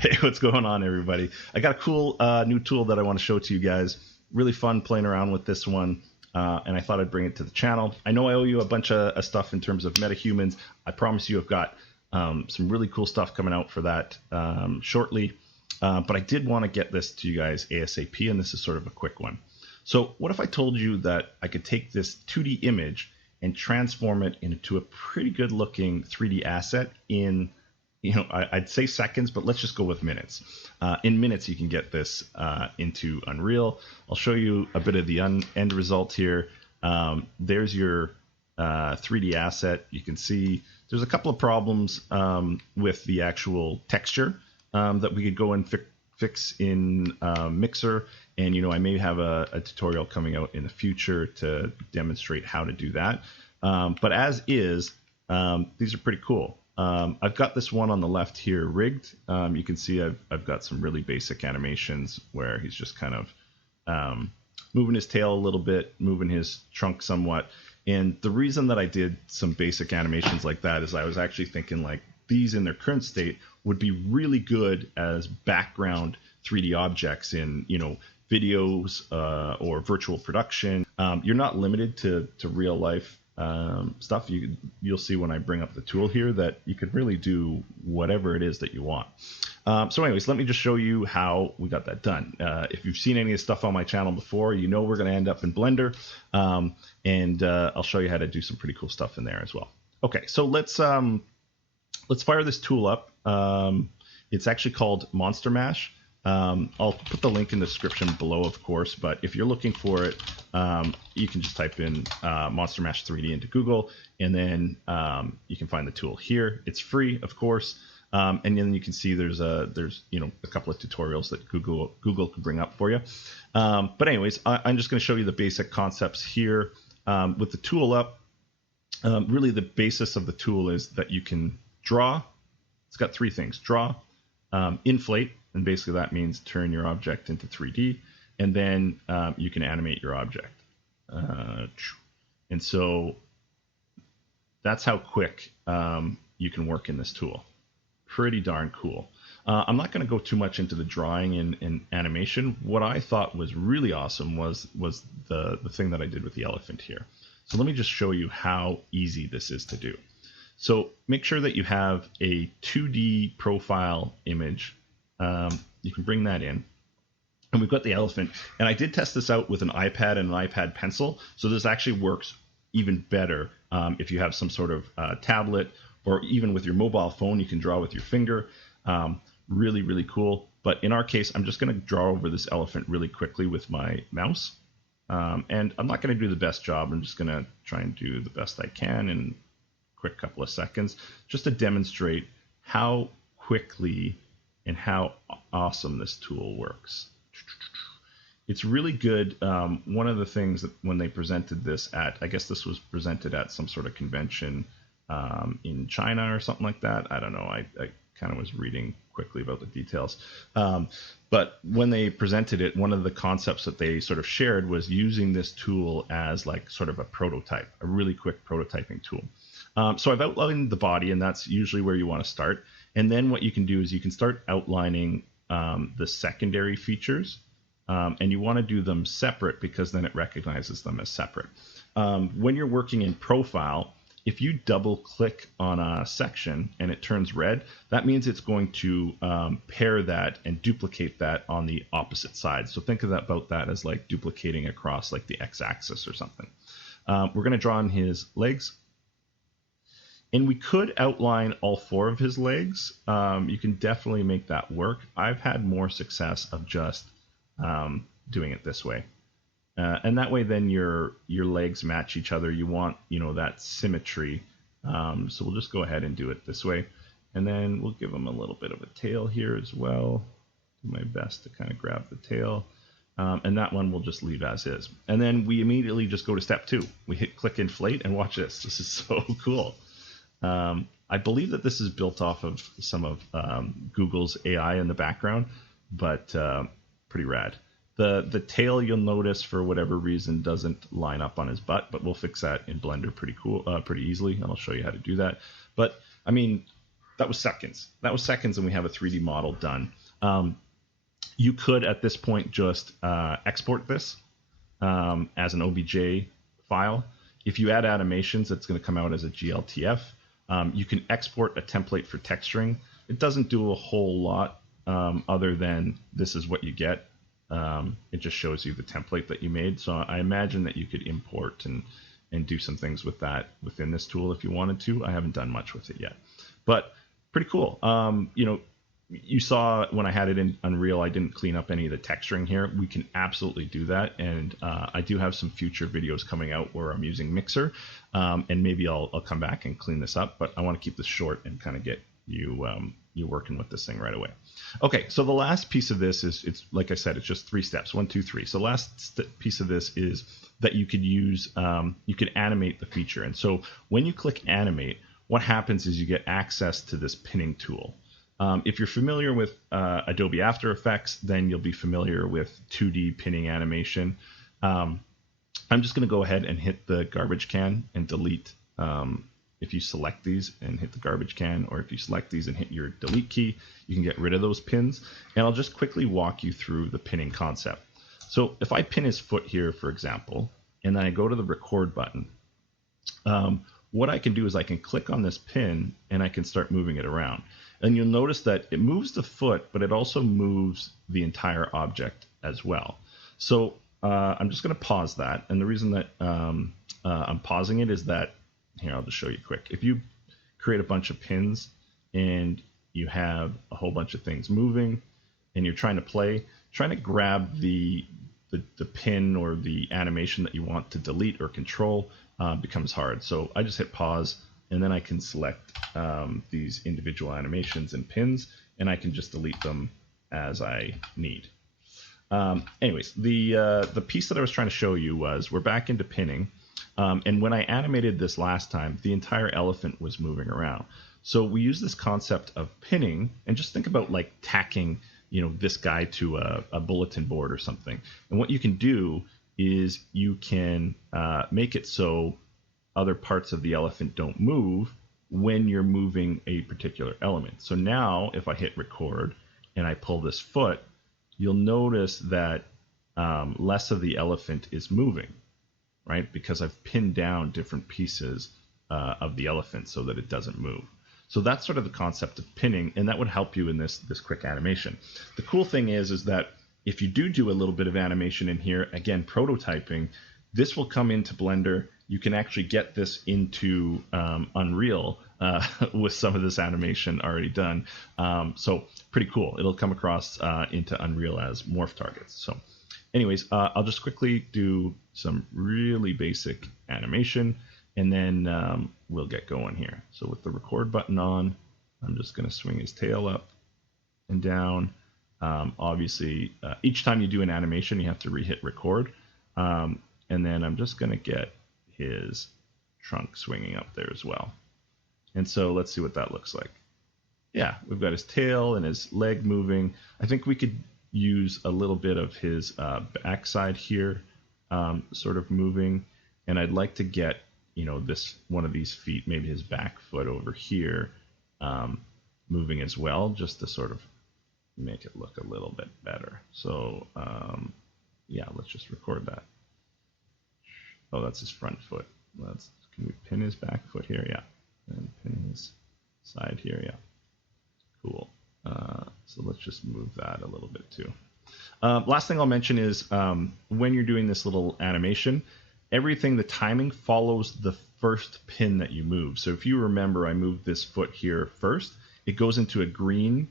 Hey, what's going on, everybody? I got a cool new tool that I want to show to you guys. Really fun playing around with this one, and I thought I'd bring it to the channel. I know I owe you a bunch of stuff in terms of MetaHumans. I promise you I've got some really cool stuff coming out for that shortly, but I did want to get this to you guys ASAP, and this is sort of a quick one. So what if I told you that I could take this 2D image and transform it into a pretty good looking 3D asset in, I'd say seconds, but let's just go with minutes. In minutes, you can get this into Unreal. I'll show you a bit of the end result here. There's your 3D asset. You can see there's a couple of problems with the actual texture that we could go and fix in Mixer. And, I may have a tutorial coming out in the future to demonstrate how to do that. But as is, these are pretty cool. I've got this one on the left here rigged. You can see I've got some really basic animations where he's just kind of moving his tail a little bit, moving his trunk somewhat. And the reason that I did some basic animations like that is I was actually thinking like these in their current state would be really good as background 3D objects in, videos or virtual production. You're not limited to real life stuff. You'll see when I bring up the tool here that you could really do whatever it is that you want. So anyways, let me just show you how we got that done. If you've seen any of the stuff on my channel before, we're going to end up in Blender, and I'll show you how to do some pretty cool stuff in there as well. Okay, so let's fire this tool up. It's actually called Monster Mash. I'll put the link in the description below, of course, but if you're looking for it, you can just type in Monster Mash 3D into Google, and then you can find the tool here. It's free, of course, and then you can see there's a couple of tutorials that Google can bring up for you. But anyways, I'm just going to show you the basic concepts here. With the tool up, really the basis of the tool is that you can draw. It's got three things: draw, inflate. And basically that means turn your object into 3D, and then you can animate your object. And so that's how quick you can work in this tool. Pretty darn cool. I'm not going to go too much into the drawing and animation. What I thought was really awesome was the thing that I did with the elephant here. So let me just show you how easy this is to do. So make sure that you have a 2D profile image. You can bring that in, and we've got the elephant, and I did test this out with an iPad and an iPad pencil, so this actually works even better if you have some sort of tablet, or even with your mobile phone you can draw with your finger. Really, really cool. But in our case, I'm just going to draw over this elephant really quickly with my mouse, and I'm not going to do the best job. I'm just going to try and do the best I can in a quick couple of seconds, just to demonstrate how quickly and how awesome this tool works. It's really good. One of the things that when they presented this at, I guess this was presented at some sort of convention in China or something like that. I don't know. I kind of was reading quickly about the details. But when they presented it, one of the concepts that they sort of shared was using this tool as like sort of a prototype, a really quick prototyping tool. So I've outlined the body, and that's usually where you want to start. And then what you can do is you can start outlining the secondary features, and you want to do them separate because then it recognizes them as separate. When you're working in profile, if you double click on a section and it turns red, that means it's going to pair that and duplicate that on the opposite side. So think of that about that as like duplicating across like the x-axis or something. We're going to draw on his legs. And we could outline all four of his legs. You can definitely make that work. I've had more success of just doing it this way. And that way then your legs match each other. You want, that symmetry. So we'll just go ahead and do it this way. And then we'll give him a little bit of a tail here as well. Do my best to kind of grab the tail. And that one we'll just leave as is. And then we immediately just go to step 2. We hit click inflate, and watch this. This is so cool. I believe that this is built off of some of Google's AI in the background, but pretty rad. The tail, you'll notice for whatever reason doesn't line up on his butt, but we'll fix that in Blender pretty easily, and I'll show you how to do that. But I mean, That was seconds. That was seconds, and we have a 3D model done. You could, at this point, just export this as an OBJ file. If you add animations, it's going to come out as a GLTF. You can export a template for texturing. It doesn't do a whole lot other than this is what you get. It just shows you the template that you made. So I imagine that you could import and do some things with that within this tool if you wanted to. I haven't done much with it yet, but pretty cool. You know, you saw when I had it in Unreal, I didn't clean up any of the texturing here. We can absolutely do that, and I do have some future videos coming out where I'm using Mixer, and maybe I'll come back and clean this up, but I want to keep this short and kind of get you working with this thing right away. Okay, so the last piece of this is, it's like I said, it's just 3 steps, 1, 2, 3. So the last piece of this is that you could use, you could animate the feature. And so when you click animate, what happens is you get access to this pinning tool. If you're familiar with Adobe After Effects, then you'll be familiar with 2D pinning animation. I'm just going to go ahead and hit the garbage can and delete. If you select these and hit the garbage can, or if you select these and hit your delete key, you can get rid of those pins. And I'll just quickly walk you through the pinning concept. So if I pin his foot here, for example, and then I go to the record button, what I can do is I can click on this pin and I can start moving it around. And you'll notice that it moves the foot, but it also moves the entire object as well. So I'm just going to pause that. And the reason that I'm pausing it is that, here, I'll just show you quick. If you create a bunch of pins and you have a whole bunch of things moving and you're trying to play, trying to grab the pin or the animation that you want to delete or control becomes hard. So I just hit pause, and then I can select these individual animations and pins, and I can just delete them as I need. Anyways, the piece that I was trying to show you was, we're back into pinning. And when I animated this last time, the entire elephant was moving around. So we use this concept of pinning, and just think about like tacking, you know, this guy to a bulletin board or something. And what you can do is you can make it so other parts of the elephant don't move when you're moving a particular element. So now if I hit record and I pull this foot, you'll notice that less of the elephant is moving, right? Because I've pinned down different pieces of the elephant so that it doesn't move. So that's sort of the concept of pinning, and that would help you in this quick animation. The cool thing is that if you do a little bit of animation in here, again, prototyping, this will come into Blender. You can actually get this into Unreal with some of this animation already done. So pretty cool. It'll come across into Unreal as morph targets. So anyways, I'll just quickly do some really basic animation, and then we'll get going here. So with the record button on, I'm just going to swing his tail up and down. Obviously, each time you do an animation, you have to re-hit record. And then I'm just going to get his trunk swinging up there as well. And so let's see what that looks like. Yeah, we've got his tail and his leg moving. I think we could use a little bit of his backside here sort of moving. And I'd like to get, you know, this one of these feet, maybe his back foot over here, moving as well, just to sort of make it look a little bit better. So yeah, let's just record that. Oh, that's his front foot. Can we pin his back foot here? Yeah. And pin his side here. Yeah. Cool. So let's just move that a little bit too. Last thing I'll mention is when you're doing this little animation, the timing follows the first pin that you move. So if you remember, I moved this foot here first. It goes into a green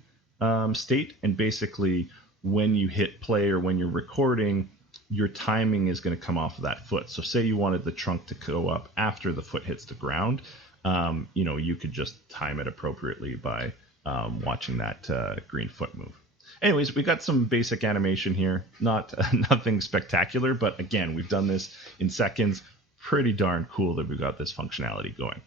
state, and basically when you hit play or when you're recording, your timing is going to come off of that foot. So say you wanted the trunk to go up after the foot hits the ground, you know, you could just time it appropriately by watching that green foot move. Anyways, we got some basic animation here, nothing spectacular, but again, we've done this in seconds. Pretty darn cool that we've got this functionality going.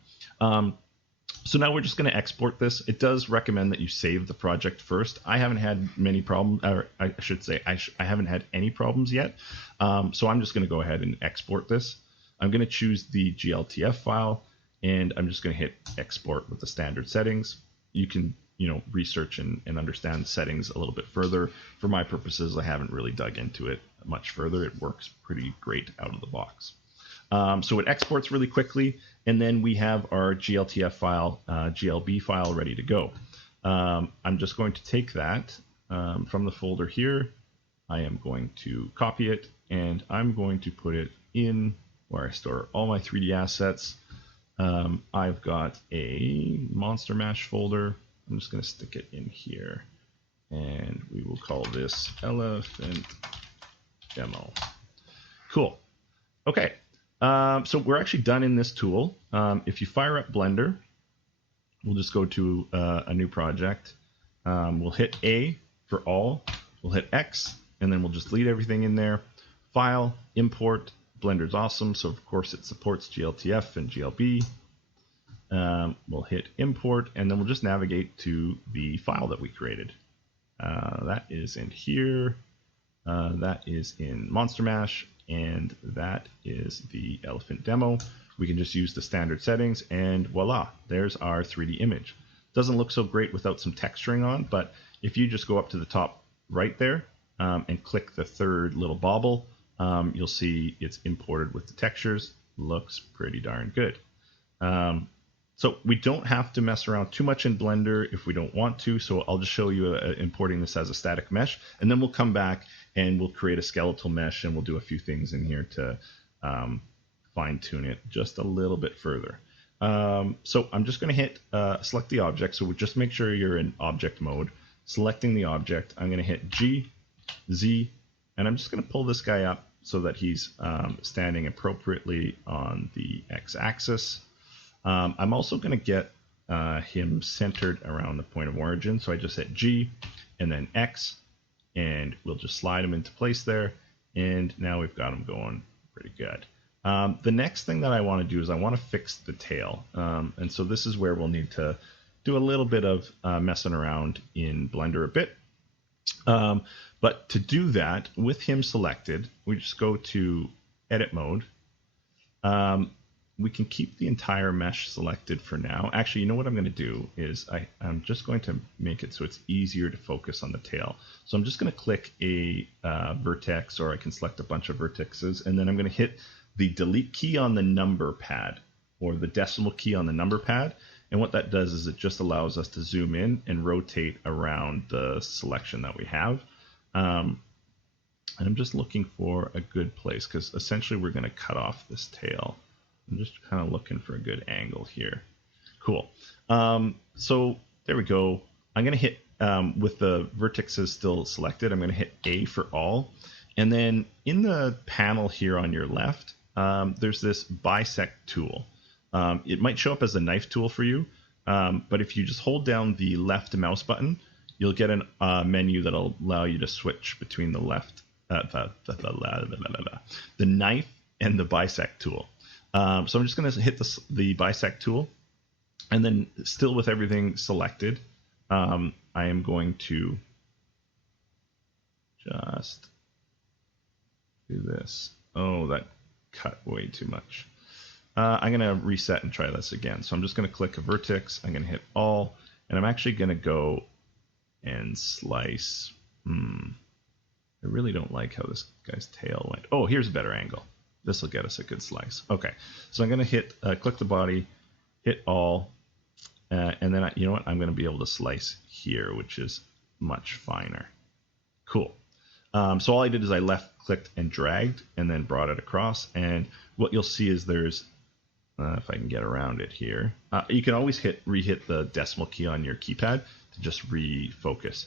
So now we're just going to export this. It does recommend that you save the project first. I haven't had many problems, or I should say I haven't had any problems yet. So I'm just going to go ahead and export this. I'm going to choose the GLTF file, and I'm just going to hit export with the standard settings. you can research and understand settings a little bit further. For my purposes, I haven't really dug into it much further. It works pretty great out of the box. So it exports really quickly, and then we have our GLTF file, GLB file ready to go. I'm just going to take that from the folder here. I am going to copy it, and I'm going to put it in where I store all my 3D assets. I've got a Monster Mash folder. I'm just going to stick it in here, and we will call this Elephant Demo. Cool. Okay. So we're actually done in this tool. If you fire up Blender, we'll just go to a new project. We'll hit A for all. We'll hit X, and then we'll just delete everything in there. File, import. Blender's awesome, so of course it supports GLTF and GLB. We'll hit import, and then we'll just navigate to the file that we created. That is in here. That is in Monster Mash, and that is the elephant demo. We can just use the standard settings, and voila, there's our 3D image. Doesn't look so great without some texturing on, but if you just go up to the top right there and click the third little bauble, you'll see it's imported with the textures. Looks pretty darn good. So we don't have to mess around too much in Blender if we don't want to. So I'll just show you importing this as a static mesh, and then we'll come back and we'll create a skeletal mesh, and we'll do a few things in here to fine tune it just a little bit further. So I'm just going to hit select the object. So we just make sure you're in object mode. Selecting the object, I'm going to hit G, Z, and I'm just going to pull this guy up so that he's standing appropriately on the x-axis. I'm also going to get him centered around the point of origin. So I just hit G and then X, and we'll just slide him into place there. And now we've got him going pretty good. The next thing that I want to do is I want to fix the tail. And so this is where we'll need to do a little bit of messing around in Blender a bit. But to do that, with him selected, we just go to edit mode. We can keep the entire mesh selected for now. Actually, you know what I'm going to do is I'm just going to make it so it's easier to focus on the tail. So I'm just going to click a vertex, or I can select a bunch of vertexes, and then I'm going to hit the delete key on the number pad, or the decimal key on the number pad. And what that does is it just allows us to zoom in and rotate around the selection that we have. And I'm just looking for a good place, because essentially we're going to cut off this tail. I'm just kind of looking for a good angle here. Cool. So there we go. I'm going to hit, with the vertexes still selected, I'm going to hit A for all. And then in the panel here on your left, there's this bisect tool. It might show up as a knife tool for you, but if you just hold down the left mouse button, you'll get a menu that'll allow you to switch between the left, the knife and the bisect tool. So I'm just going to hit the bisect tool, and then still with everything selected, I am going to just do this. Oh, that cut way too much. I'm going to reset and try this again. So I'm just going to click a vertex. I'm going to hit all, and I'm actually going to go and slice. I really don't like how this guy's tail went. Oh, here's a better angle. This will get us a good slice. Okay, so I'm going to hit, click the body, hit all, and then you know what? I'm going to be able to slice here, which is much finer. Cool. So all I did is I left clicked and dragged, and then brought it across. And what you'll see is there's, if I can get around it here, you can always re-hit the decimal key on your keypad to just refocus.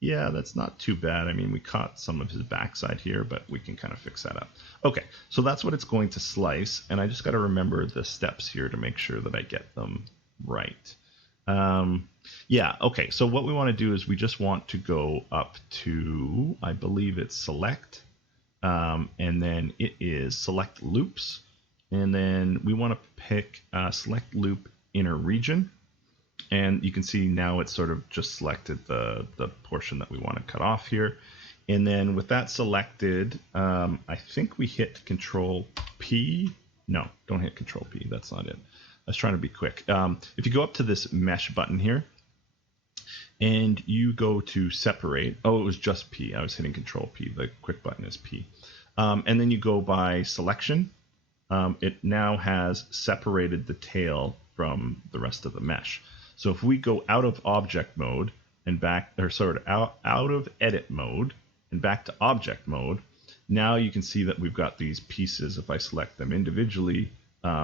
Yeah, that's not too bad. I mean, we caught some of his backside here, but we can kind of fix that up. Okay, so that's what it's going to slice, and I just got to remember the steps here to make sure that I get them right. Yeah, okay, so what we want to do is we just want to go up to, I believe it's select, and then it is select loops, and then we want to pick select loop inner region. And you can see now it's sort of just selected the portion that we want to cut off here. And then with that selected, I think we hit Control P. No, don't hit Control P. That's not it. was trying to be quick. If you go up to this mesh button here, and you go to separate. Oh, it was just P. I was hitting Control P. The quick button is P. And then you go by selection. It now has separated the tail from the rest of the mesh. So if we go out of object mode and back, or sort of out of edit mode and back to object mode, now you can see that we've got these pieces. If I select them individually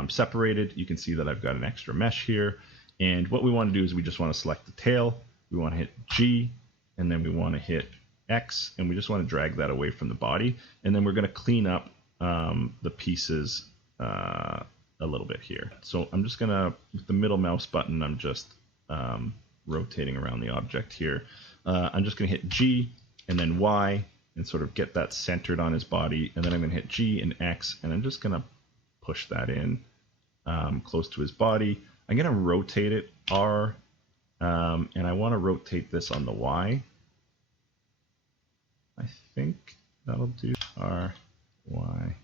separated, you can see that I've got an extra mesh here. And what we want to do is we just want to select the tail. We want to hit G, and then we want to hit X, and we just want to drag that away from the body. And then we're going to clean up the pieces a little bit here. So I'm just going to, with the middle mouse button, I'm just rotating around the object here. I'm just going to hit G and then Y and sort of get that centered on his body. And then I'm going to hit G and X, and I'm just going to push that in close to his body. I'm going to rotate it R. And I want to rotate this on the Y. I think that'll do. R, Y,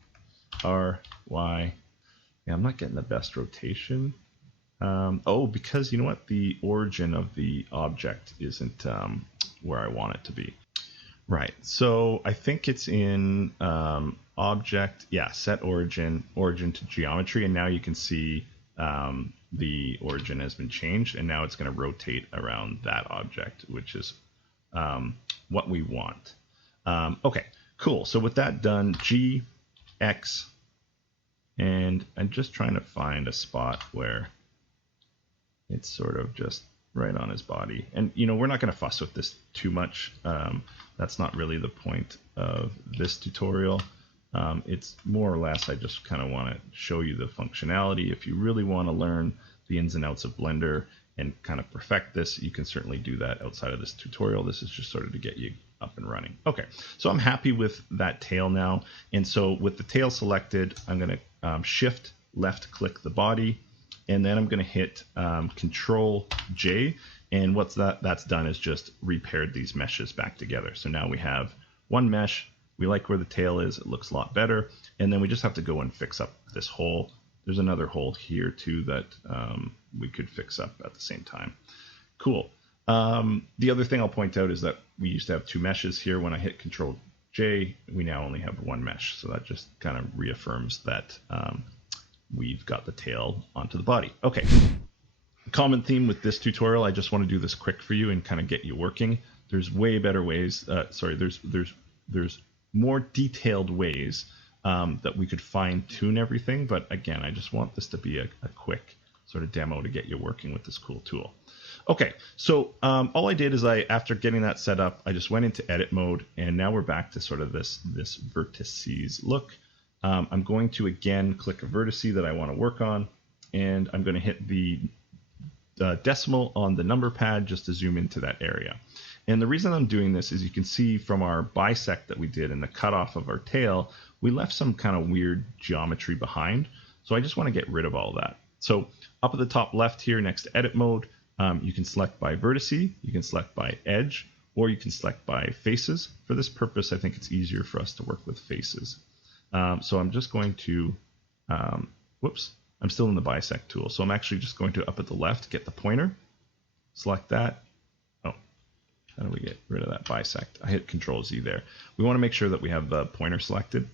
R, Y. Yeah, I'm not getting the best rotation. Oh, because you know what? The origin of the object isn't where I want it to be. Right. So I think it's in object. Yeah, set origin to geometry. And now you can see the origin has been changed, and now it's going to rotate around that object, which is what we want. Okay, cool. So with that done, G, X, and I'm just trying to find a spot where it's sort of just right on his body. And, you know, we're not going to fuss with this too much. That's not really the point of this tutorial. It's more or less, I just kind of want to show you the functionality. If you really want to learn the ins and outs of Blender and kind of perfect this, you can certainly do that outside of this tutorial. This is just sort of to get you up and running. Okay, so I'm happy with that tail now. And so with the tail selected, I'm going to shift left click the body, and then I'm going to hit Control J. And what's that's done is just repaired these meshes back together. So now we have one mesh. We like where the tail is. It looks a lot better. And then we just have to go and fix up this hole. There's another hole here too that we could fix up at the same time. Cool. The other thing I'll point out is that we used to have two meshes here. When I hit Control J, we now only have one mesh. So that just kind of reaffirms that we've got the tail onto the body. Okay. Common theme with this tutorial, I just want to do this quick for you and kind of get you working. There's way better ways. There's more detailed ways that we could fine tune everything. But again, I just want this to be a quick sort of demo to get you working with this cool tool. Okay, so all I did is after getting that set up, I just went into edit mode, and now we're back to sort of this vertices look. I'm going to again click a vertice that I want to work on, and I'm going to hit the decimal on the number pad just to zoom into that area. And the reason I'm doing this is you can see from our bisect that we did and the cutoff of our tail, we left some kind of weird geometry behind. So I just want to get rid of all that. So up at the top left here next to edit mode, you can select by vertice, you can select by edge, or you can select by faces. For this purpose, I think it's easier for us to work with faces. So I'm just going to, whoops, I'm still in the bisect tool. So I'm actually just going to up at the left, get the pointer, select that. How do we get rid of that bisect? I hit Control Z there. We want to make sure that we have the pointer selected.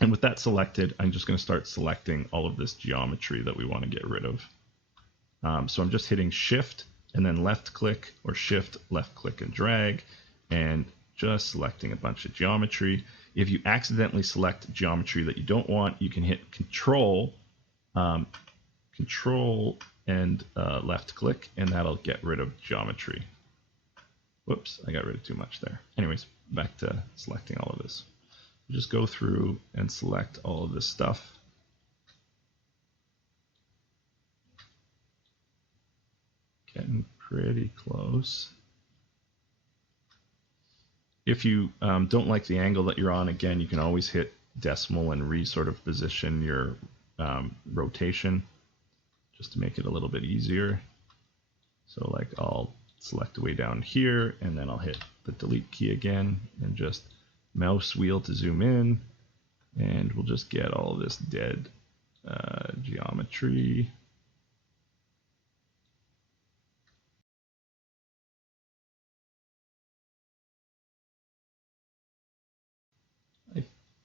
And with that selected, I'm just going to start selecting all of this geometry that we want to get rid of. So I'm just hitting Shift and then left click, or Shift, left click and drag, and just selecting a bunch of geometry. If you accidentally select geometry that you don't want, you can hit Control and left click, and that'll get rid of geometry. Whoops, I got rid of too much there. Anyways, back to selecting all of this. Just go through and select all of this stuff. Getting pretty close. If you don't like the angle that you're on, again, you can always hit decimal and sort of position your rotation just to make it a little bit easier. So like I'll select way down here, and then I'll hit the delete key again and just mouse wheel to zoom in, and we'll just get all this dead geometry.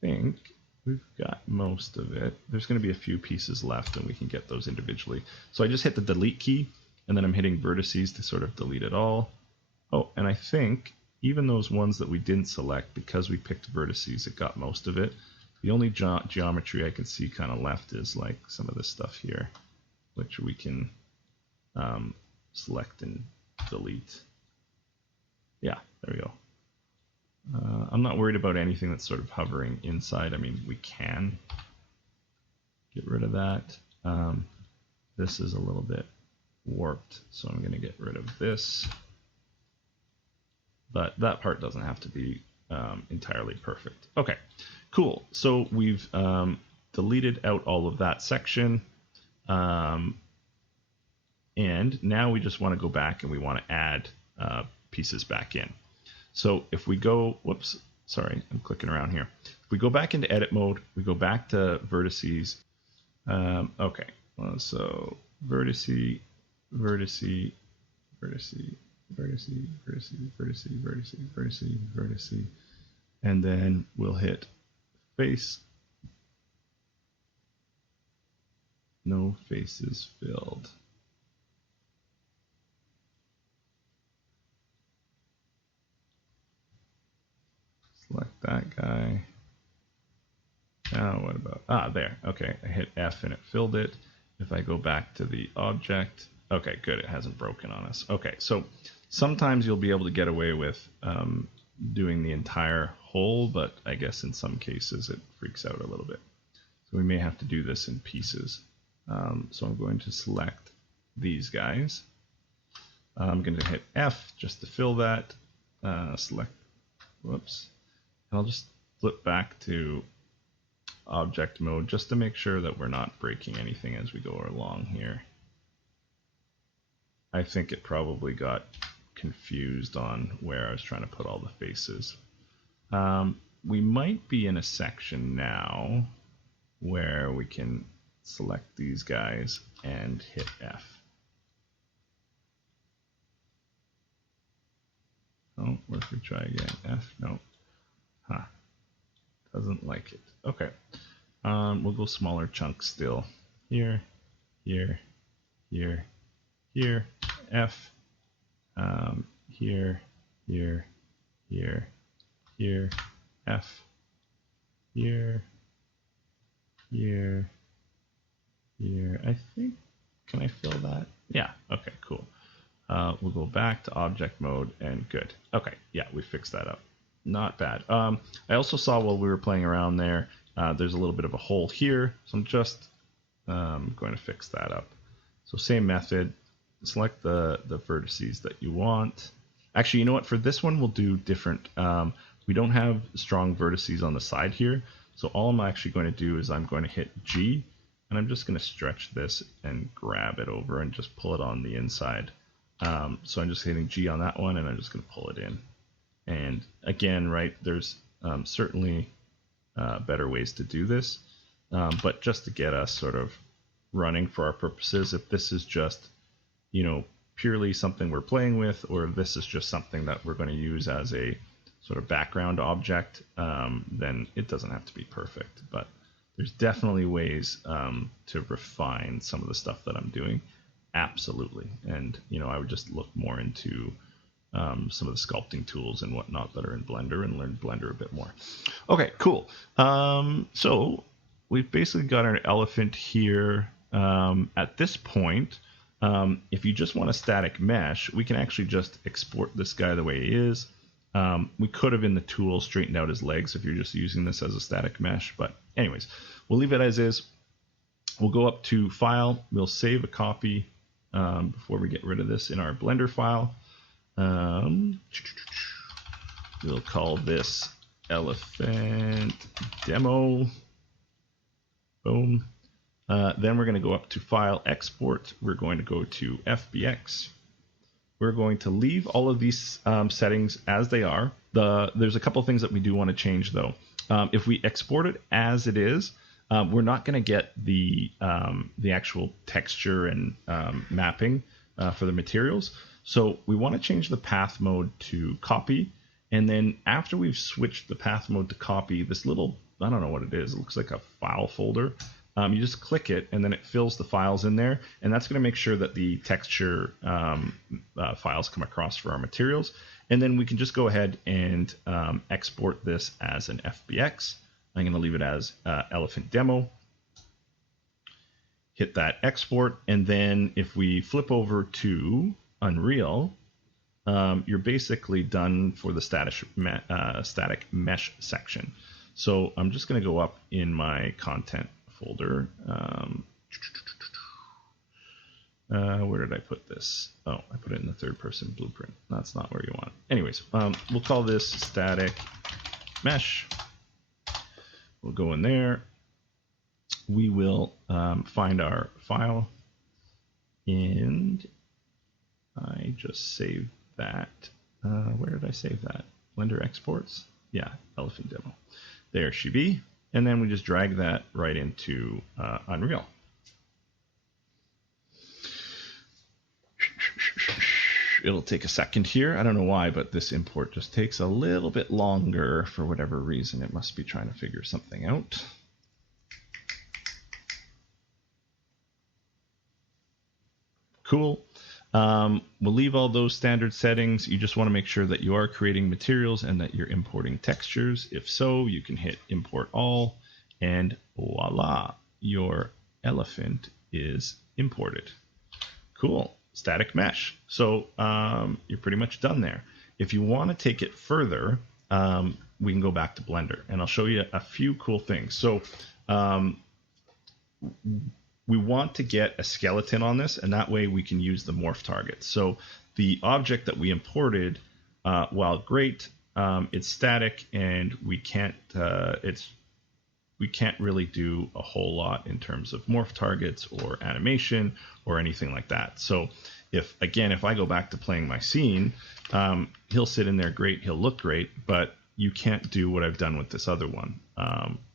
think we've got most of it. There's going to be a few pieces left and we can get those individually. So I just hit the delete key and then I'm hitting vertices to sort of delete it all. Oh, and I think even those ones that we didn't select, because we picked vertices, it got most of it. The only geometry I can see kind of left is like some of this stuff here, which we can select and delete. Yeah, there we go. I'm not worried about anything that's sort of hovering inside. I mean, we can get rid of that. This is a little bit warped, so I'm going to get rid of this. But that part doesn't have to be entirely perfect. Okay, cool. So we've deleted out all of that section. And now we just want to go back and we want to add pieces back in. So if we go, whoops, sorry, I'm clicking around here. If we go back into edit mode, we go back to vertices. Okay, well, so vertice, vertice, vertice, vertice, vertice, vertice, vertice, vertice, vertice, and then we'll hit face. No faces filled. Select that guy. Now what about, there, okay, I hit F and it filled it. If I go back to the object, okay, good, it hasn't broken on us. Okay, so sometimes you'll be able to get away with doing the entire whole, but I guess in some cases it freaks out a little bit. So we may have to do this in pieces. So I'm going to select these guys. I'm going to hit F just to fill that. Select, whoops. And I'll just flip back to object mode just to make sure that we're not breaking anything as we go along here. I think it probably got confused on where I was trying to put all the faces. We might be in a section now where we can select these guys and hit F. Oh, what if we try again? F? No. Huh. Doesn't like it. Okay. We'll go smaller chunks still. Here, here, here, here, F. Here, here, here, here, F. Here, here, here. I think, can I fill that? Yeah, okay, cool. We'll go back to object mode and good. Okay, yeah, we fixed that up. Not bad. I also saw while we were playing around there, there's a little bit of a hole here, so I'm just going to fix that up. So same method, select the vertices that you want. Actually, you know what, for this one we'll do different. We don't have strong vertices on the side here, so all I'm actually going to do is I'm going to hit G, and I'm just going to stretch this and grab it over and just pull it on the inside. So I'm just hitting G on that one, and I'm just going to pull it in. And again, right, there's certainly better ways to do this, but just to get us sort of running for our purposes, if this is just, you know, purely something we're playing with, or if this is just something that we're going to use as a sort of background object, then it doesn't have to be perfect. But there's definitely ways to refine some of the stuff that I'm doing. Absolutely. And, you know, I would just look more into some of the sculpting tools and whatnot that are in Blender and learn Blender a bit more. Okay, cool. So we've basically got our elephant here. At this point, if you just want a static mesh, we can actually just export this guy the way he is. We could have in the tool straightened out his legs if you're just using this as a static mesh, but anyways, we'll leave it as is. We'll go up to File, we'll save a copy before we get rid of this in our Blender file. We'll call this elephant demo. Boom. Then we're going to go up to File, Export. We're going to go to FBX. We're going to leave all of these settings as they are. There's a couple things that we do want to change though. If we export it as it is, we're not going to get the actual texture and mapping for the materials. So we want to change the path mode to copy. And then after we've switched the path mode to copy, this little I don't know what it is. It looks like a file folder. You just click it, and then it fills the files in there, and that's going to make sure that the texture files come across for our materials. And then we can just go ahead and export this as an FBX. I'm going to leave it as elephant demo. Hit that export, and then if we flip over to Unreal, you're basically done for the static mesh section. So I'm just going to go up in my content folder. Where did I put this? Oh, I put it in the third person blueprint. That's not where you want it. Anyways, we'll call this static mesh. We'll go in there. We will find our file, and I just saved that. Where did I save that? Blender exports? Yeah, elephant demo. There she be. And then we just drag that right into Unreal. It'll take a second here. I don't know why, but this import just takes a little bit longer for whatever reason. It must be trying to figure something out. Cool. We'll leave all those standard settings. You just want to make sure that you are creating materials and that you're importing textures. If so, you can hit import all, and voila, your elephant is imported. Cool. Static mesh. So you're pretty much done there. If you want to take it further, we can go back to Blender, and I'll show you a few cool things. So we want to get a skeleton on this, and that way we can use the morph target. So the object that we imported, while great, it's static, and we can't really do a whole lot in terms of morph targets or animation or anything like that. So if I go back to playing my scene, he'll sit in there great, he'll look great, but you can't do what I've done with this other one,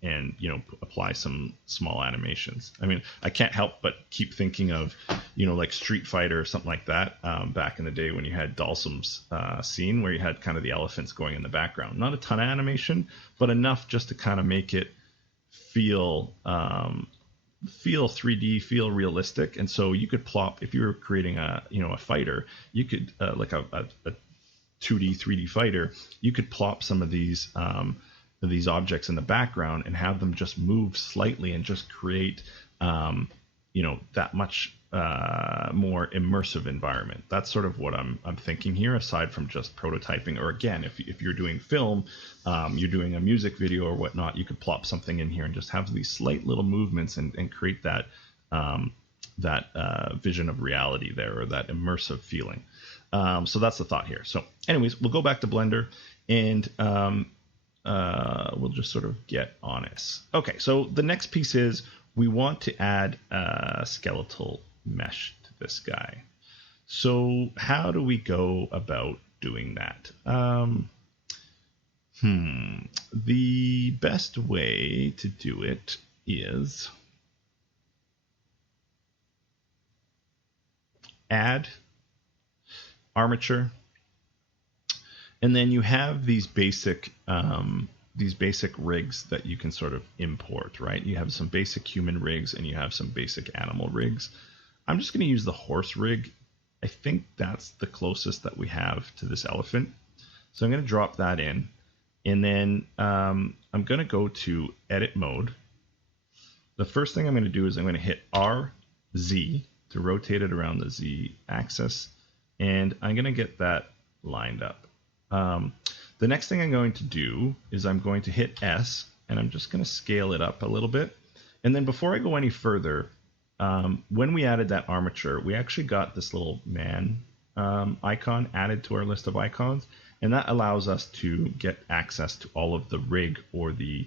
and apply some small animations. I mean, I can't help but keep thinking of like Street Fighter or something like that, back in the day when you had Dalsum's scene where you had kind of the elephants going in the background. Not a ton of animation, but enough just to kind of make it feel 3D, feel realistic. And so you could plop, if you were creating a fighter, you could like a 2D, 3D fighter, you could plop some of these objects in the background and have them just move slightly and just create that much more immersive environment. That's sort of what I'm thinking here, aside from just prototyping. Or again, if you're doing film, you're doing a music video or whatnot, you could plop something in here and just have these slight little movements and create that vision of reality there, or that immersive feeling. So that's the thought here. So anyways, we'll go back to Blender, and we'll just sort of get honest. Okay, so the next piece is we want to add a skeletal mesh to this guy. So how do we go about doing that? The best way to do it is add armature, and then you have these basic rigs that you can sort of import, right? You have some basic human rigs and you have some basic animal rigs. I'm just going to use the horse rig. I think that's the closest that we have to this elephant. So I'm going to drop that in, and then I'm going to go to edit mode. The first thing I'm going to do is I'm going to hit RZ to rotate it around the Z axis, and I'm going to get that lined up. The next thing I'm going to do is I'm going to hit S, and I'm just going to scale it up a little bit. And then before I go any further, when we added that armature, we actually got this little man icon added to our list of icons, and that allows us to get access to all of the rig or the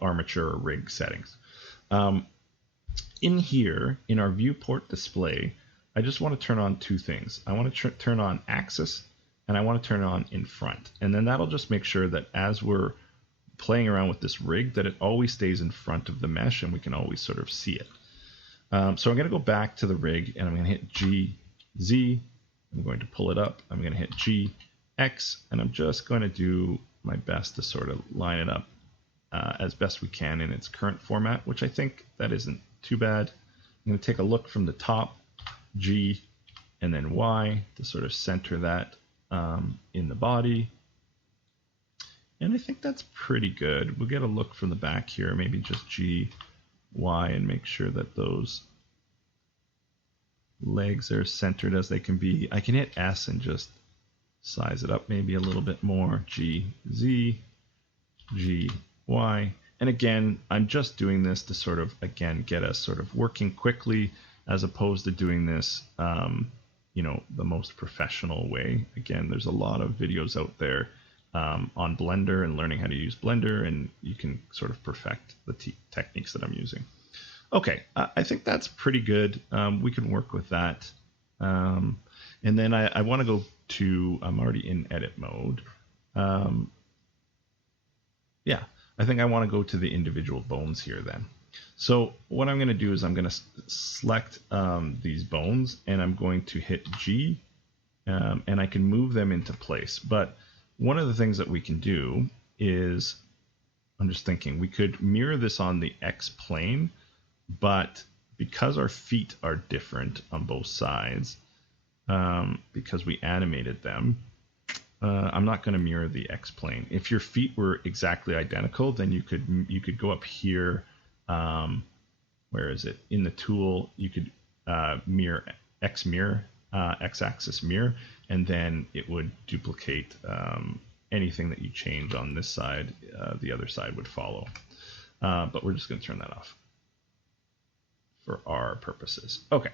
armature or rig settings. In here, in our viewport display, I just want to turn on two things. I want to turn on axis, and I want to turn on in front. And then that'll just make sure that as we're playing around with this rig, that it always stays in front of the mesh and we can always sort of see it. So I'm going to go back to the rig, and I'm going to hit G, Z. I'm going to pull it up. I'm going to hit G, X, and I'm just going to do my best to sort of line it up as best we can in its current format, which I think that isn't too bad. I'm going to take a look from the top, G, and then Y to sort of center that in the body. And I think that's pretty good. We'll get a look from the back here, maybe just G, Y, and make sure that those legs are centered as they can be. I can hit S and just size it up maybe a little bit more. G, Z, G, Y. And again, I'm just doing this to sort of, again, get us sort of working quickly as opposed to doing this, the most professional way. Again, there's a lot of videos out there on Blender and learning how to use Blender, and you can sort of perfect the techniques that I'm using. Okay, I think that's pretty good. We can work with that. And then I want to go to, I'm already in edit mode. Yeah, I think I want to go to the individual bones here then. So what I'm going to do is I'm going to select these bones, and I'm going to hit G, and I can move them into place. But one of the things that we can do is, I'm just thinking, we could mirror this on the X plane, but because our feet are different on both sides, because we animated them, I'm not going to mirror the X plane. If your feet were exactly identical, then you could go up here. Where is it? In the tool, you could mirror X-axis mirror, and then it would duplicate anything that you change on this side. The other side would follow. But we're just going to turn that off for our purposes. Okay,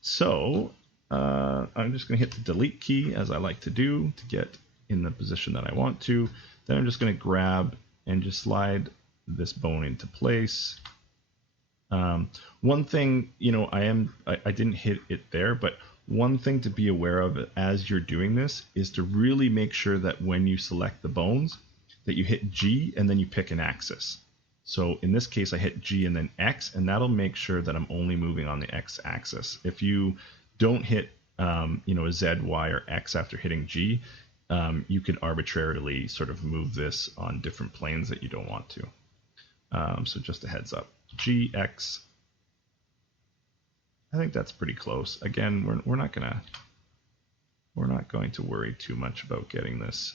so I'm just going to hit the delete key, as I like to do, to get in the position that I want to. Then I'm just going to grab and just slide this bone into place. One thing, I didn't hit it there, but one thing to be aware of as you're doing this is to really make sure that when you select the bones, that you hit G and then you pick an axis. So in this case, I hit G and then X, and that'll make sure that I'm only moving on the X axis. If you don't hit, a Z, Y, or X after hitting G, you can arbitrarily sort of move this on different planes that you don't want to. So just a heads up. G, X. I think that's pretty close. Again, we're not going to worry too much about getting this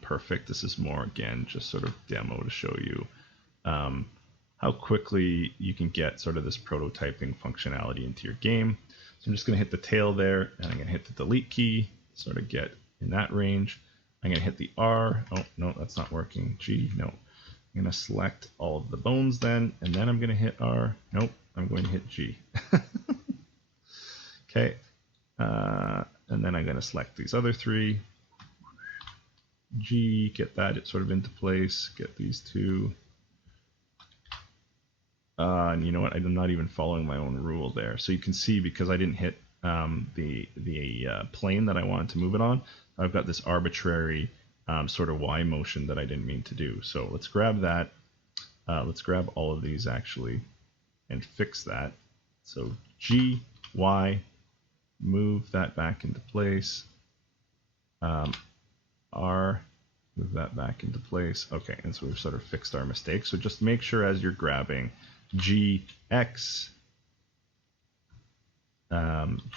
perfect. This is more, again, just sort of demo to show you how quickly you can get sort of this prototyping functionality into your game. So I'm just going to hit the tail there, and I'm going to hit the delete key, sort of get in that range. I'm going to hit the R. Oh, no, that's not working. G, no. I'm going to select all of the bones then, and then I'm going to hit R. Nope, I'm going to hit G. Okay, and then I'm going to select these other three. G, get that sort of into place, get these two. And you know what, I'm not even following my own rule there. So you can see, because I didn't hit the plane that I wanted to move it on, I've got this arbitrary sort of Y motion that I didn't mean to do. So let's grab that. Let's grab all of these actually and fix that. So G, Y, move that back into place. R, move that back into place. Okay, and so we've sort of fixed our mistake. So just make sure as you're grabbing G, X,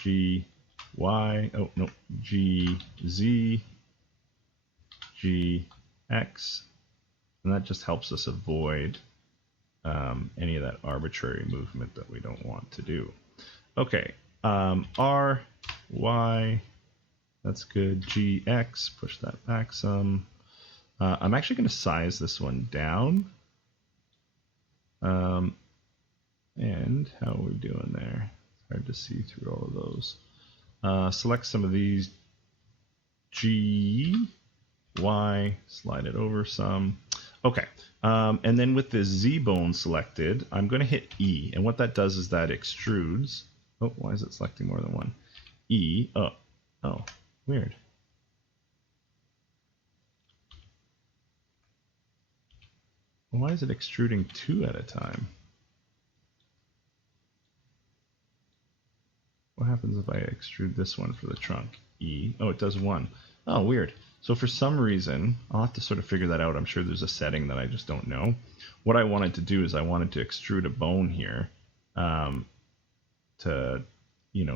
G, Y, oh no, G, Z, G, X, and that just helps us avoid any of that arbitrary movement that we don't want to do. Okay, R, Y, that's good. G, X, push that back some. I'm actually going to size this one down. And how are we doing there? It's hard to see through all of those. Select some of these. G, Y, slide it over some. Okay, and then with the Z bone selected, I'm going to hit E, and what that does is that extrudes. Oh, why is it selecting more than one? E, oh, weird. Why is it extruding two at a time? What happens if I extrude this one for the trunk? E, oh, it does one. Oh, weird. So for some reason, I'll have to sort of figure that out. I'm sure there's a setting that I just don't know. What I wanted to do is I wanted to extrude a bone here to,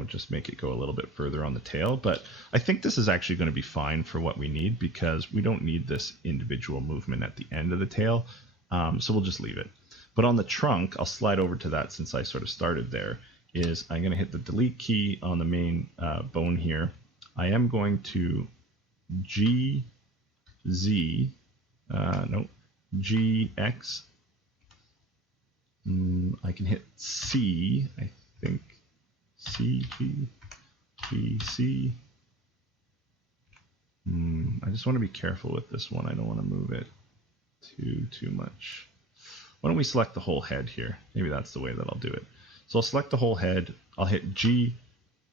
just make it go a little bit further on the tail. But I think this is actually going to be fine for what we need, because we don't need this individual movement at the end of the tail. So we'll just leave it. But on the trunk, I'll slide over to that since I sort of started there, is I'm going to hit the delete key on the main bone here. I am going to GZ, GX. I can hit C, I think. C, G, G, C. I just want to be careful with this one. I don't want to move it too much. Why don't we select the whole head here? Maybe that's the way that I'll do it. So I'll select the whole head. I'll hit G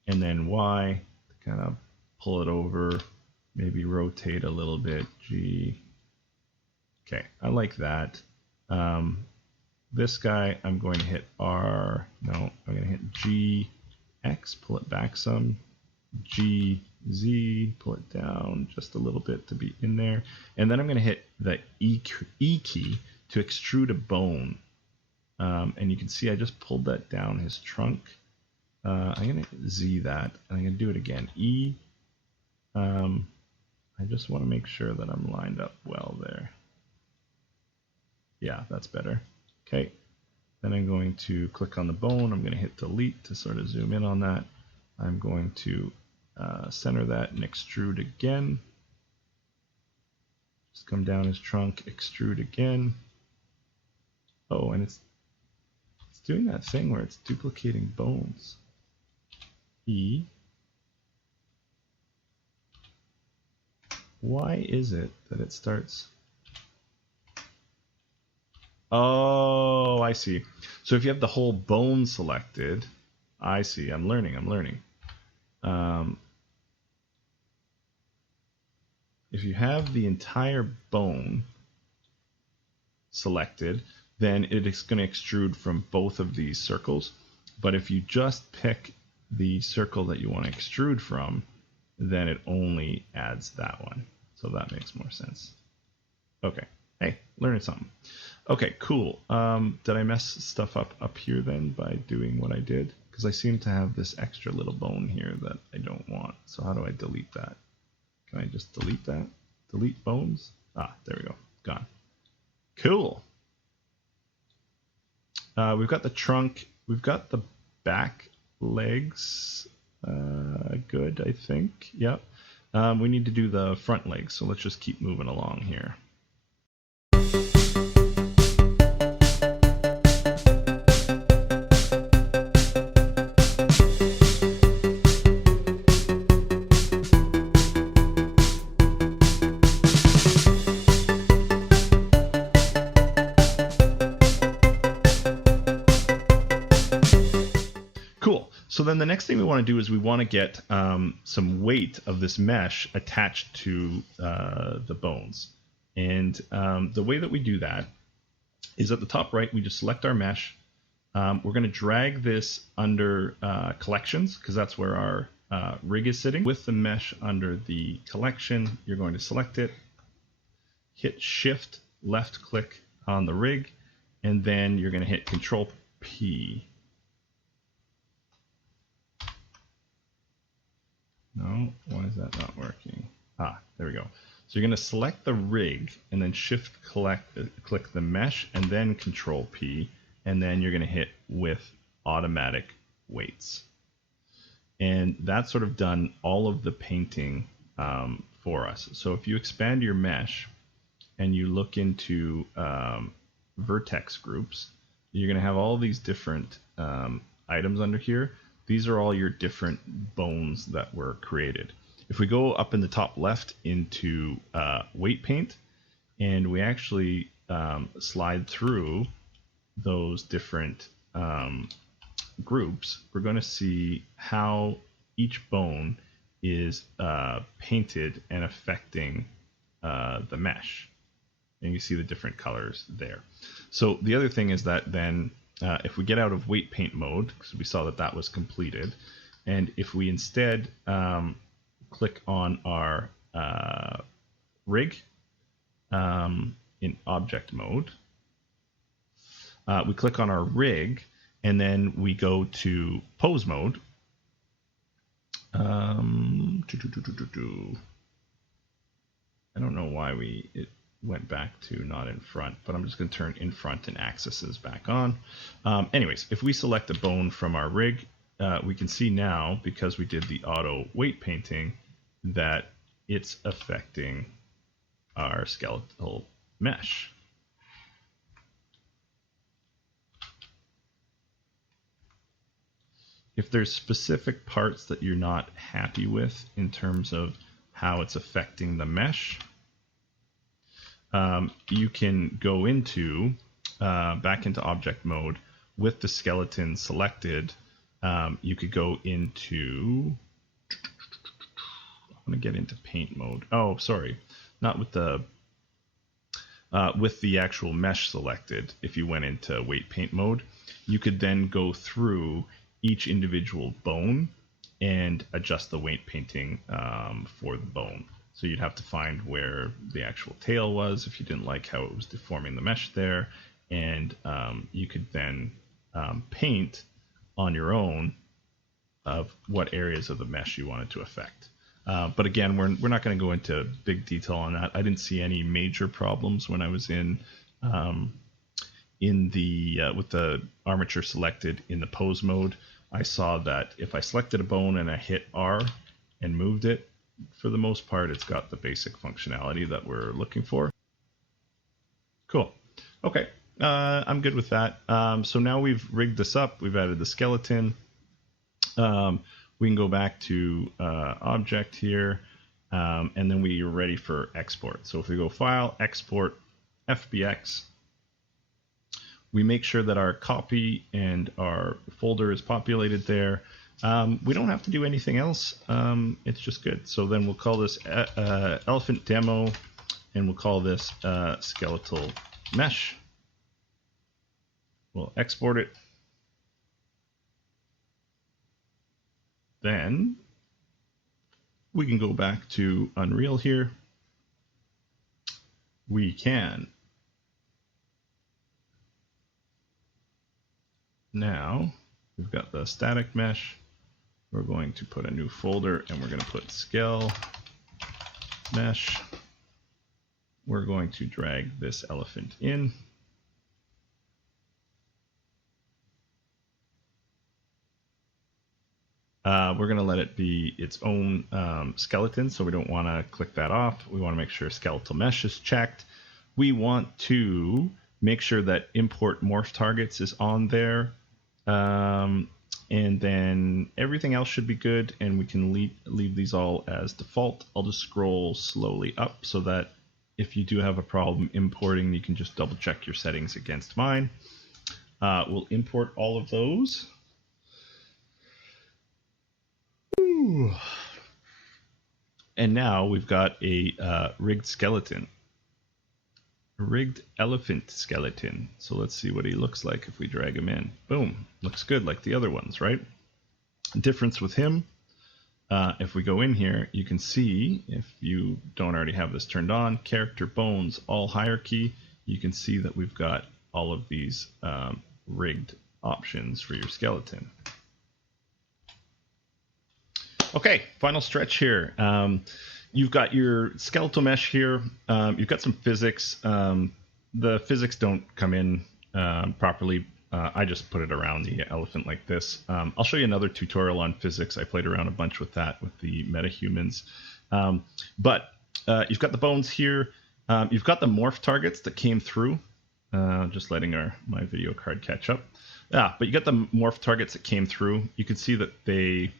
and then Y to kind of pull it over. Maybe rotate a little bit. G. Okay, I like that. This guy, I'm going to hit R. No, I'm going to hit G, X, pull it back some. G, Z, pull it down just a little bit to be in there. And then I'm going to hit the E key to extrude a bone. And you can see I just pulled that down his trunk. I'm going to Z that, and I'm going to do it again. E. I just want to make sure that I'm lined up well there. Yeah, that's better. Okay. Then I'm going to click on the bone. I'm going to hit delete to sort of zoom in on that. I'm going to center that and extrude again. Just come down his trunk, extrude again. Oh, and it's doing that thing where it's duplicating bones. E. Why is it that it starts? Oh, I see. So if you have the whole bone selected, I see. I'm learning. If you have the entire bone selected, then it is going to extrude from both of these circles. But if you just pick the circle that you want to extrude from, then it only adds that one. So that makes more sense. Okay. Hey, learning something. Okay, cool. Did I mess stuff up here then by doing what I did? Because I seem to have this extra little bone here that I don't want. So how do I delete that? Can I just delete that? Delete bones? Ah, there we go. Gone. Cool. We've got the trunk. We've got the back legs. Good, I think. Yep. We need to do the front legs, so let's just keep moving along here. So then the next thing we want to do is we want to get some weight of this mesh attached to the bones. And the way that we do that is at the top right, we just select our mesh. We're going to drag this under collections, because that's where our rig is sitting. With the mesh under the collection, you're going to select it, hit Shift, left click on the rig, and then you're going to hit Control P. No, why is that not working? Ah, there we go. So you're going to select the rig and then Shift click the mesh and then Control P, and then you're going to hit with automatic weights. And that's sort of done all of the painting for us. So if you expand your mesh and you look into vertex groups, you're going to have all these different items under here. These are all your different bones that were created. If we go up in the top left into weight paint, and we actually slide through those different groups, we're going to see how each bone is painted and affecting the mesh. And you see the different colors there. So the other thing is that then if we get out of weight paint mode, because we saw that that was completed, and if we instead click on our rig in object mode. We click on our rig, and then we go to pose mode. I don't know why it went back to not in front, but I'm just going to turn in front and axes back on. Anyways, if we select a bone from our rig, we can see now, because we did the auto weight painting, that it's affecting our skeletal mesh. If there's specific parts that you're not happy with in terms of how it's affecting the mesh, you can go into back into object mode with the skeleton selected. You could go into, I'm going to get into paint mode. Oh, sorry, not with the actual mesh selected. If you went into weight paint mode, you could then go through each individual bone and adjust the weight painting for the bone. So you'd have to find where the actual tail was if you didn't like how it was deforming the mesh there, and you could then paint on your own of what areas of the mesh you wanted to affect. But again, we're not going to go into big detail on that. I didn't see any major problems when I was in the with the armature selected in the pose mode. I saw that if I selected a bone and I hit R and moved it, for the most part, it's got the basic functionality that we're looking for. Cool. Okay, I'm good with that. So now we've rigged this up. We've added the skeleton. We can go back to object here, and then we are ready for export. So if we go File, Export, FBX, we make sure that our copy and our folder is populated there. We don't have to do anything else. It's just good. So then we'll call this elephant demo, and we'll call this skeletal mesh. We'll export it. Then we can go back to Unreal here. We can now, we've got the static mesh. We're going to put a new folder, and we're going to put scale mesh. We're going to drag this elephant in. We're going to let it be its own skeleton, so we don't want to click that off. We want to make sure skeletal mesh is checked. We want to make sure that import morph targets is on there. And then everything else should be good, and we can leave these all as default. I'll just scroll slowly up so that if you do have a problem importing, you can just double check your settings against mine. We'll import all of those. Ooh. And now we've got a rigged skeleton. A rigged elephant skeleton. So let's see what he looks like if we drag him in. Boom. Looks good like the other ones, right? Difference with him, if we go in here, you can see, if you don't already have this turned on, character bones, all hierarchy, you can see that we've got all of these rigged options for your skeleton. Okay, final stretch here. You've got your skeletal mesh here. You've got some physics. The physics don't come in properly. I just put it around the elephant like this. I'll show you another tutorial on physics. I played around a bunch with that with the metahumans. But you've got the bones here. You've got the morph targets that came through. Just letting my video card catch up. Yeah, but you got the morph targets that came through. You can see that they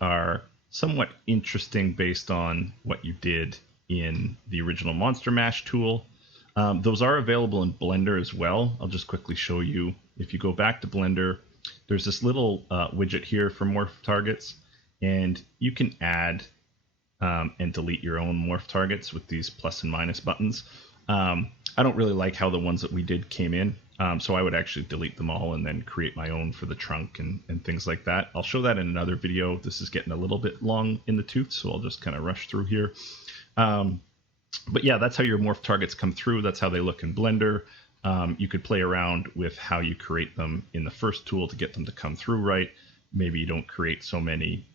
are somewhat interesting based on what you did in the original Monster Mash tool. Those are available in Blender as well. I'll just quickly show you. If you go back to Blender, there's this little widget here for morph targets, and you can add and delete your own morph targets with these plus and minus buttons. I don't really like how the ones that we did came in, so I would actually delete them all and then create my own for the trunk and things like that. I'll show that in another video. This is getting a little bit long in the tooth, so I'll just kind of rush through here. But yeah, that's how your morph targets come through. That's how they look in Blender. You could play around with how you create them in the first tool to get them to come through right. Maybe you don't create so many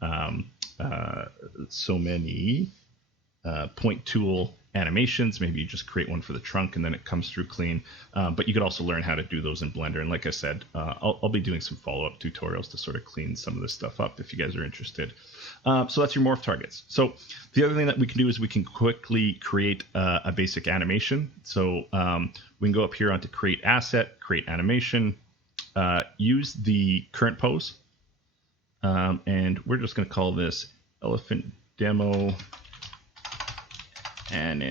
point tool animations. Maybe you just create one for the trunk and then it comes through clean. But you could also learn how to do those in Blender. And like I said, I'll be doing some follow-up tutorials to sort of clean some of this stuff up if you guys are interested. So that's your morph targets. So the other thing that we can do is we can quickly create a basic animation. So we can go up here onto create asset, create animation, use the current pose. And we're just going to call this elephant demo and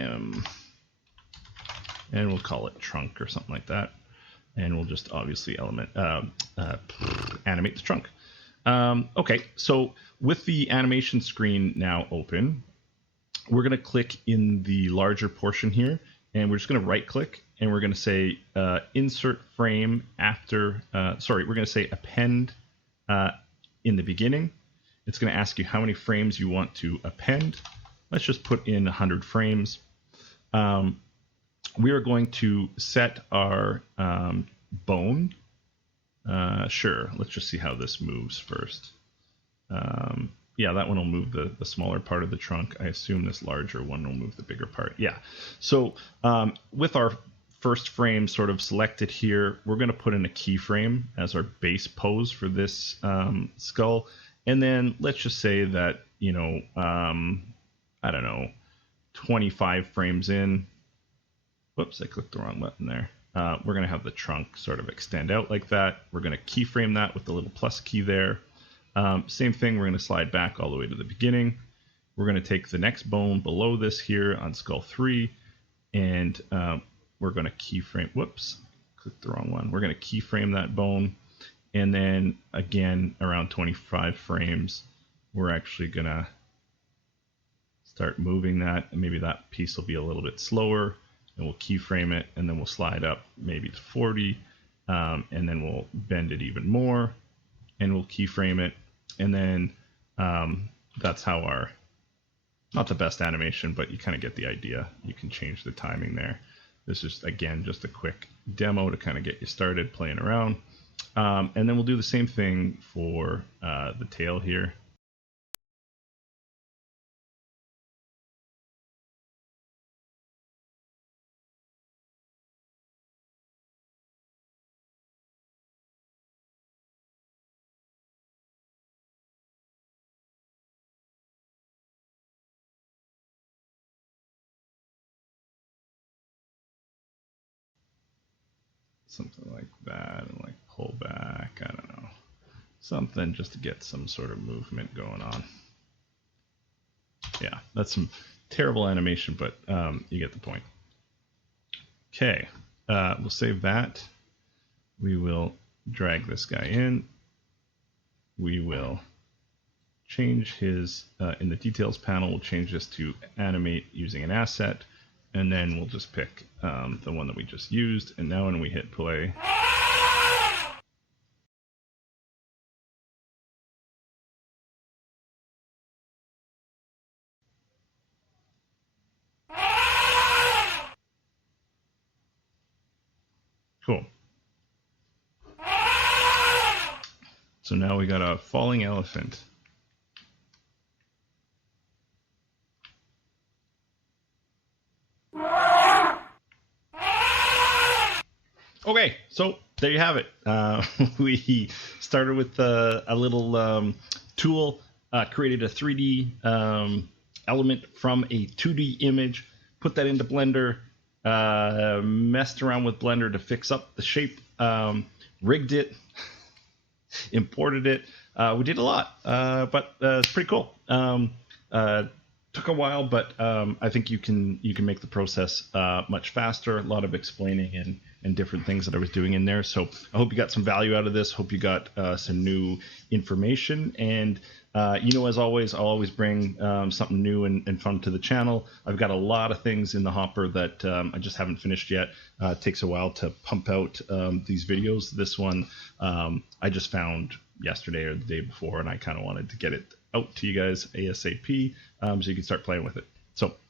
we'll call it trunk or something like that. And we'll just obviously animate the trunk. Okay, so with the animation screen now open, we're going to click in the larger portion here, and we're just going to right click, and we're going to say insert frame after, we're going to say append in the beginning. It's going to ask you how many frames you want to append. Let's just put in 100 frames. We are going to set our bone. Sure, let's just see how this moves first. Yeah, that one will move the smaller part of the trunk. I assume this larger one will move the bigger part. Yeah, so with our first frame sort of selected here, we're going to put in a keyframe as our base pose for this skull. And then let's just say that, you know, I don't know, 25 frames in. Whoops, I clicked the wrong button there. We're going to have the trunk sort of extend out like that. We're going to keyframe that with the little plus key there. Same thing, we're going to slide back all the way to the beginning. We're going to take the next bone below this here on skull 3, and we're going to keyframe, whoops, clicked the wrong one. We're going to keyframe that bone, and then again, around 25 frames, we're actually going to start moving that, and maybe that piece will be a little bit slower, and we'll keyframe it, and then we'll slide up maybe to 40, and then we'll bend it even more, and we'll keyframe it, and then that's how our, not the best animation, but you kind of get the idea. You can change the timing there. This is, again, just a quick demo to kind of get you started playing around. And then we'll do the same thing for the tail here. Something like that, and like pull back, I don't know. Something just to get some sort of movement going on. Yeah, that's some terrible animation, but you get the point. Okay, we'll save that. We will drag this guy in. We will change his, in the details panel, we'll change this to animate using an asset. And then we'll just pick the one that we just used. And now when we hit play, cool. So now we got a falling elephant. Okay, so there you have it. We started with a little tool, created a 3D element from a 2D image, put that into Blender, messed around with Blender to fix up the shape, rigged it, imported it. We did a lot, but it's pretty cool. Took a while, but I think you can make the process much faster. A lot of explaining and different things that I was doing in there. So I hope you got some value out of this. Hope you got some new information. And as always, I'll always bring something new and fun to the channel. I've got a lot of things in the hopper that I just haven't finished yet. It takes a while to pump out these videos. This one I just found yesterday or the day before, and I kind of wanted to get it out to you guys ASAP so you can start playing with it. So